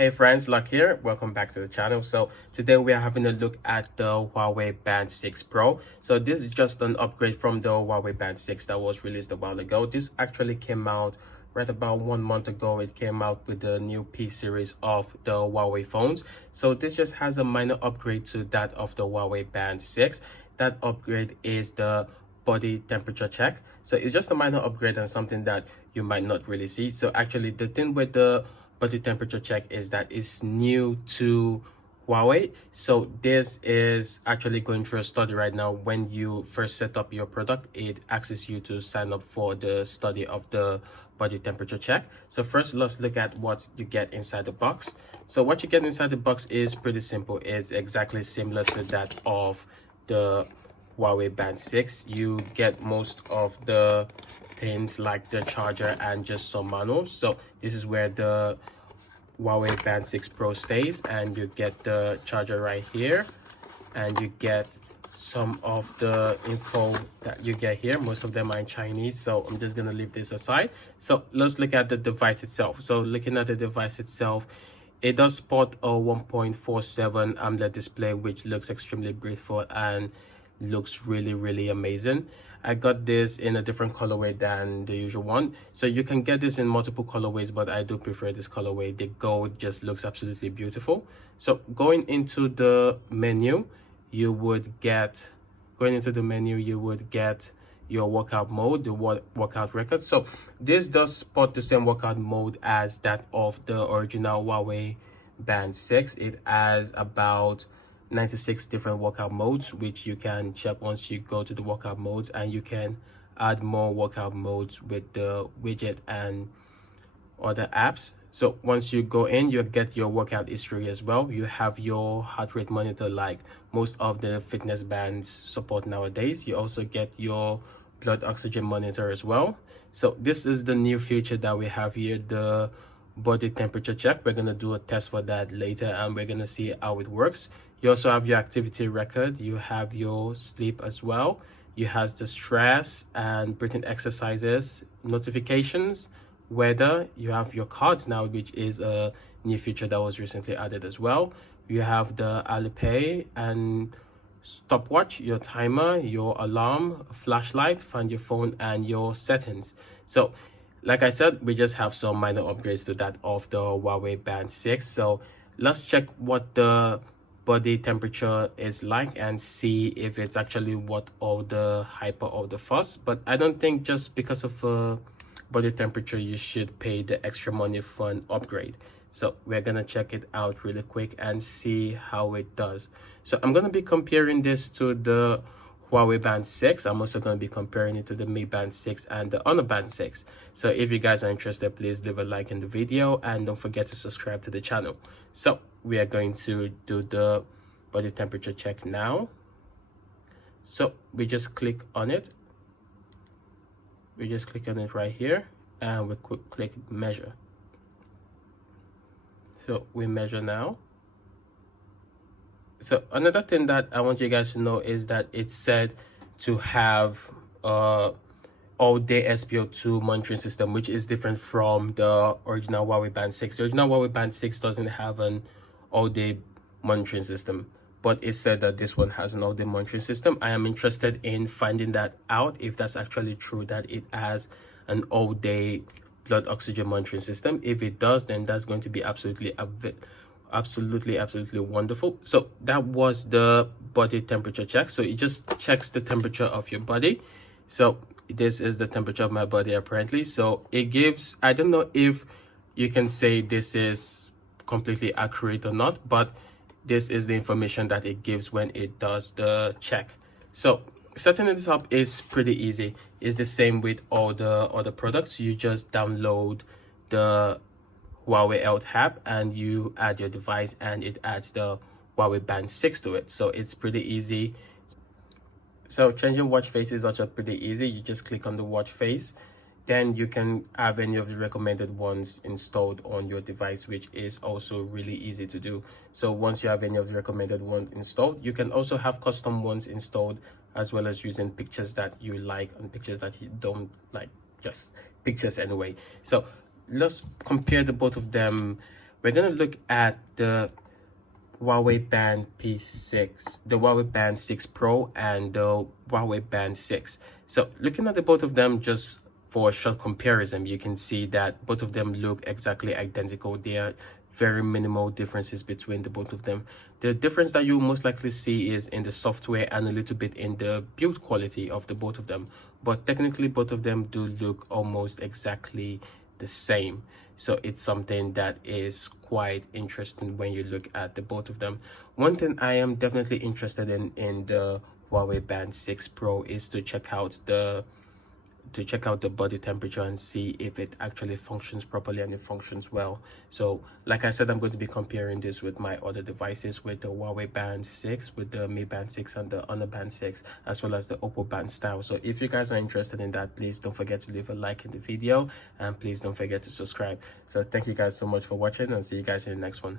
Hey friends, Luck here. Welcome back to the channel. So today we are having a look at the Huawei Band 6 Pro. So this is just an upgrade from the Huawei Band 6 that was released a while ago. This actually came out right about 1 month ago. It came out with the new P series of the Huawei phones. So this just has a minor upgrade to that of the Huawei Band 6. That upgrade is the body temperature check. So it's just a minor upgrade and something that you might not really see. So actually the thing with the body temperature check is that it's new to Huawei. So this is actually going through a study right now. When you first set up your product, it asks you to sign up for the study of the body temperature check. So first, let's look at what you get inside the box. So what you get inside the box is pretty simple. It's exactly similar to that of the Huawei Band 6. You get most of the things like the charger and just some manuals. So this is where the Huawei Band 6 Pro stays, and you get the charger right here, and you get some of the info that you get here. Most of them are in Chinese, so I'm just gonna leave this aside. So let's look at the device itself. So looking at the device itself, it does sport a 1.47 AMOLED display, which looks extremely beautiful and looks really amazing. I got this in a different colorway than the usual one, so you can get this in multiple colorways, but I do prefer this colorway. The gold just looks absolutely beautiful. So going into the menu, you would get your workout mode, the workout record. So this does spot the same workout mode as that of the original Huawei Band 6. It has about 96 different workout modes, which you can check once you go to the workout modes, and you can add more workout modes with the widget and other apps. So once you go in, you get your workout history as well. You have your heart rate monitor like most of the fitness bands support nowadays. You also get your blood oxygen monitor as well. So this is the new feature that we have here, the body temperature check. We're going to do a test for that later, and we're going to see how it works. You also have your activity record, you have your sleep as well, you have the stress and breathing exercises, notifications, weather. You have your cards now, which is a new feature that was recently added as well. You have the Alipay and stopwatch, your timer, your alarm, flashlight, find your phone, and your settings. So like I said, we just have some minor upgrades to that of the Huawei Band 6. So let's check what the body temperature is like and see if it's actually what all the hype or the fuss. But I don't think just because of body temperature you should pay the extra money for an upgrade. So we're gonna check it out really quick and see how it does. So I'm gonna be comparing this to the Huawei Band 6. I'm also going to be comparing it to the Mi Band 6 and the Honor Band 6. So if you guys are interested, please leave a like in the video and don't forget to subscribe to the channel. So we are going to do the body temperature check now. So we just click on it. We just click on it right here, and we click measure. So we measure now. So another thing that I want you guys to know is that it's said to have all-day SpO2 monitoring system, which is different from the original Huawei Band 6. The original Huawei Band 6 doesn't have an all-day monitoring system, but it said that this one has an all-day monitoring system. I am interested in finding that out, if that's actually true, that it has an all-day blood oxygen monitoring system. If it does, then that's going to be absolutely wonderful. So that was the body temperature check. So it just checks the temperature of your body. So this is the temperature of my body apparently. So it gives, I don't know if you can say this is completely accurate or not, but this is the information that it gives when it does the check. So setting this up is pretty easy. It's the same with all the other products. You just download the Huawei Health app and you add your device, and it adds the Huawei Band 6 to it. So it's pretty easy. So changing watch face is also pretty easy. You just click on the watch face, then you can have any of the recommended ones installed on your device, which is also really easy to do. So once you have any of the recommended ones installed, you can also have custom ones installed, as well as using pictures that you like and pictures that you don't like, just pictures anyway. So let's compare the both of them we're going to look at the Huawei Band P6, the Huawei Band 6 Pro and the Huawei Band 6. So looking at the both of them just for a short comparison, you can see that both of them look exactly identical. There are very minimal differences between the both of them. The difference that you most likely see is in the software and a little bit in the build quality of the both of them. But technically both of them do look almost exactly the same. So it's something that is quite interesting when you look at the both of them. One thing I am definitely interested in the Huawei Band 6 Pro is to check out the body temperature and see if it actually functions properly and it functions well. So like I said, I'm going to be comparing this with my other devices, with the Huawei Band 6, with the Mi Band 6 and the Honor Band 6, as well as the Oppo Band Style. So if you guys are interested in that, please don't forget to leave a like in the video and please don't forget to subscribe. So thank you guys so much for watching and see you guys in the next one.